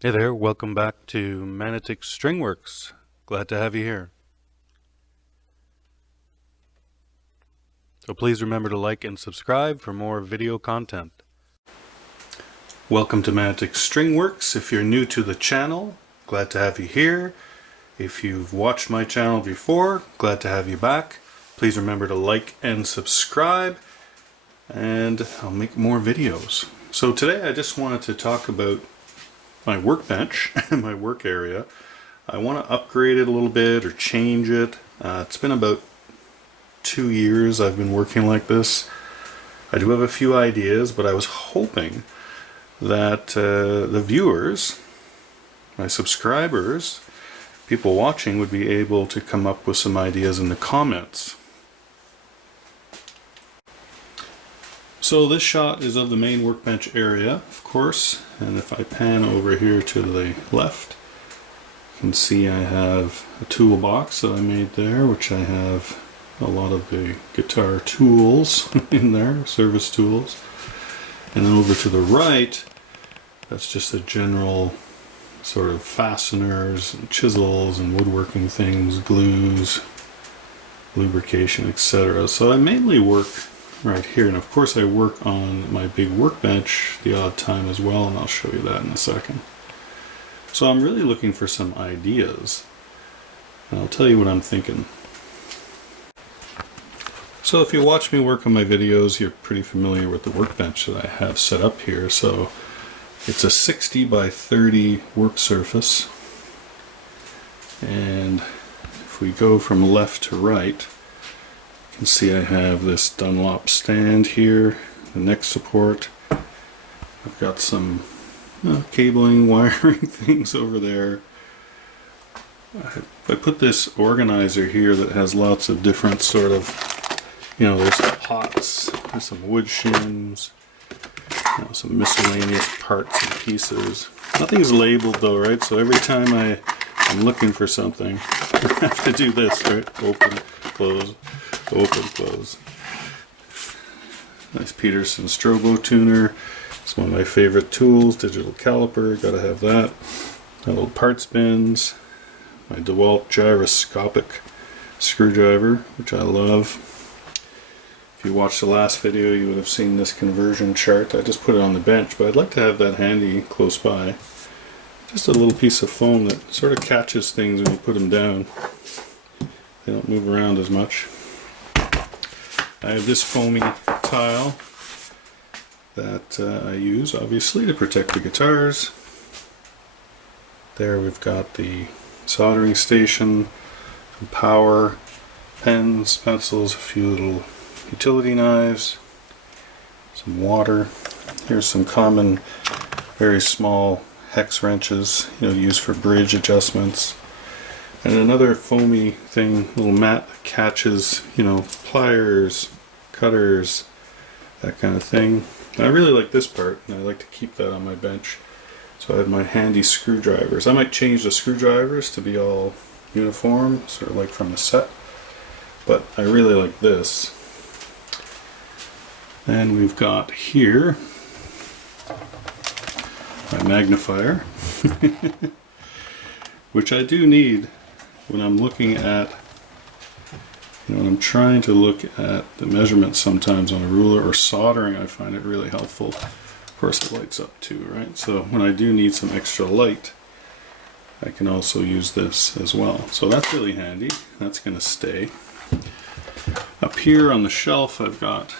Hey there, welcome back to Manotick StringWorks. Glad to have you here. So please remember to like and subscribe for more video content. Welcome to Manotick StringWorks. If you're new to the channel, glad to have you here. If you've watched my channel before, glad to have you back. Please remember to like and subscribe, and I'll make more videos. So today I just wanted to talk about my workbench, my work area. I want to upgrade it a little bit or change it. It's been about 2 years I've been working like this. I do have a few ideas, but I was hoping that the viewers, my subscribers, people watching would be able to come up with some ideas in the comments. So this shot is of the main workbench area, of course, and if I pan over here to the left, you can see I have a toolbox that I made there, which I have a lot of the guitar tools in there, service tools. And then over to the right, that's just a general sort of fasteners and chisels and woodworking things, glues, lubrication, etc. So I mainly work right here, and of course I work on my big workbench the odd time as well, and I'll show you that in a second. So I'm really looking for some ideas, and I'll tell you what I'm thinking. So if you watch me work on my videos, you're pretty familiar with the workbench that I have set up here. So it's a 60 by 30 work surface, and if we go from left to right, you can see I have this Dunlop stand here, the neck support. I've got some cabling, wiring things over there. I put this organizer here that has lots of different sort of, there's pots, there's some wood shims, some miscellaneous parts and pieces. Nothing's labeled though, right? So every time I'm looking for something, I have to do this, right? Open, close, open, close. Nice Peterson strobo tuner. It's one of my favorite tools. Digital caliper, gotta have that. My little parts bins. My DeWalt gyroscopic screwdriver, which I love. If you watched the last video, you would have seen this conversion chart. I just put it on the bench, but I'd like to have that handy close by. Just a little piece of foam that sort of catches things when you put them down. They don't move around as much. I have this foamy tile that I use, obviously, to protect the guitars. There we've got the soldering station, some power, pens, pencils, a few little utility knives, some water. Here's some common, very small hex wrenches, used for bridge adjustments. And another foamy thing, little mat that catches, pliers, cutters, that kind of thing. And I really like this part, and I like to keep that on my bench. So I have my handy screwdrivers. I might change the screwdrivers to be all uniform, sort of like from a set, but I really like this. And we've got here my magnifier, which I do need when I'm looking at, when I'm trying to look at the measurements sometimes on a ruler or soldering. I find it really helpful. Of course it lights up too, right? So when I do need some extra light, I can also use this as well. So that's really handy. That's going to stay. Up here on the shelf I've got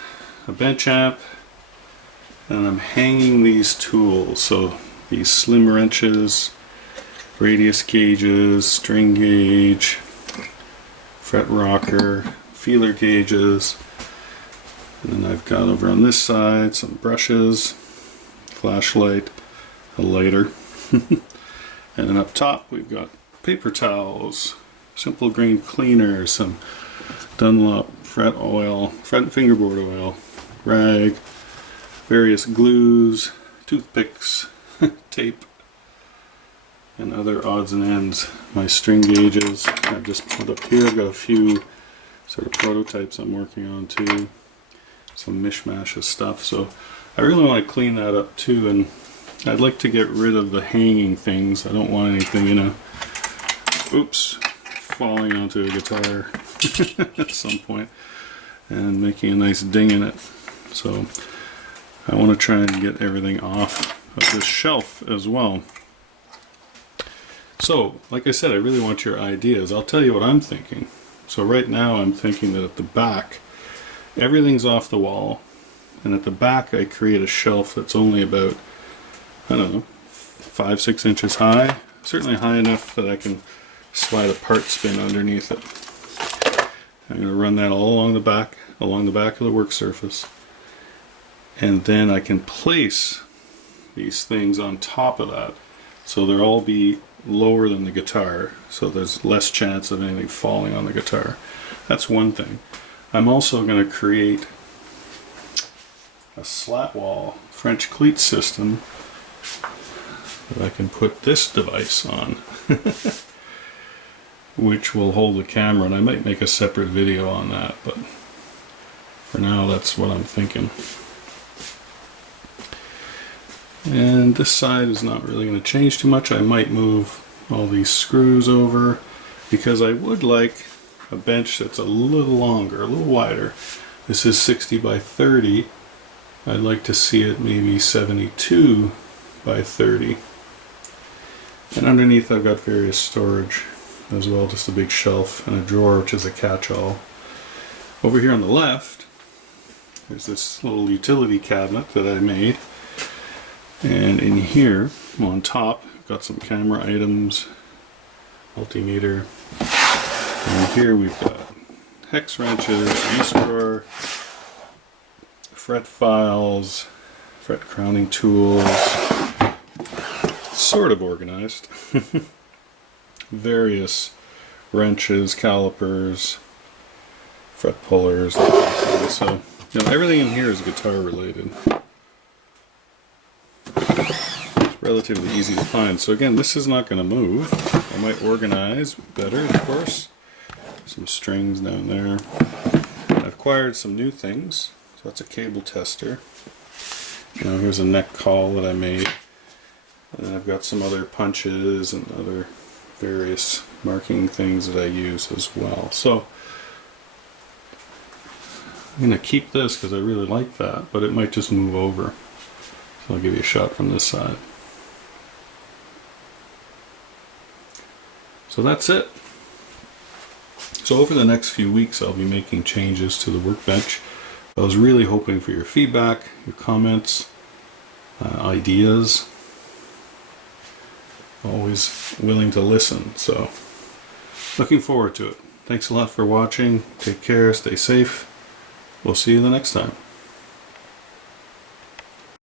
a bench amp, and I'm hanging these tools. So these slim wrenches, radius gauges, string gauge, fret rocker, feeler gauges, and then I've got over on this side some brushes, flashlight, a lighter, and then up top we've got paper towels, simple grain cleaner, some Dunlop fret oil, fret and fingerboard oil, rag, various glues, toothpicks, tape, and other odds and ends. My string gauges I've just put up here. I've got a few sort of prototypes I'm working on too. Some mishmash of stuff. So I really want to clean that up too and I'd like to get rid of the hanging things. I don't want anything, you know, oops, falling onto a guitar at some point and making a nice ding in it. So I want to try and get everything off of this shelf as well. So, like I said, I really want your ideas. I'll tell you what I'm thinking. So right now I'm thinking that at the back, everything's off the wall, and at the back I create a shelf that's only about, I don't know, 5-6 inches high, certainly high enough that I can slide a part spin underneath it. I'm going to run that all along the back of the work surface, and then I can place these things on top of that, so they'll all be lower than the guitar, so there's less chance of anything falling on the guitar. That's one thing. I'm also going to create a slat wall French cleat system that I can put this device on, which will hold the camera, and I might make a separate video on that, but for now that's what I'm thinking. And this side is not really going to change too much. I might move all these screws over because I would like a bench that's a little longer, a little wider. This is 60 by 30. I'd like to see it maybe 72 by 30. And underneath I've got various storage as well, just a big shelf and a drawer which is a catch-all. Over here on the left there's this little utility cabinet that I made, and in here on top I've got some camera items, multimeter, and here we've got hex wrenches, V-screw, fret files, fret crowning tools, sort of organized. Various wrenches, calipers, fret pullers, that kind of thing. So, you know, everything in here is guitar related. It's relatively easy to find. So again, this is not going to move. I might organize better, of course. Some strings down there. I've acquired some new things. So that's a cable tester. You know, here's a neck caul that I made. And then I've got some other punches and other various marking things that I use as well. So I'm going to keep this because I really like that, but it might just move over. So I'll give you a shot from this side. So that's it. So over the next few weeks I'll be making changes to the workbench. I was really hoping for your feedback, your comments, ideas. Always willing to listen, so looking forward to it. Thanks a lot for watching. Take care, stay safe. We'll see you the next time.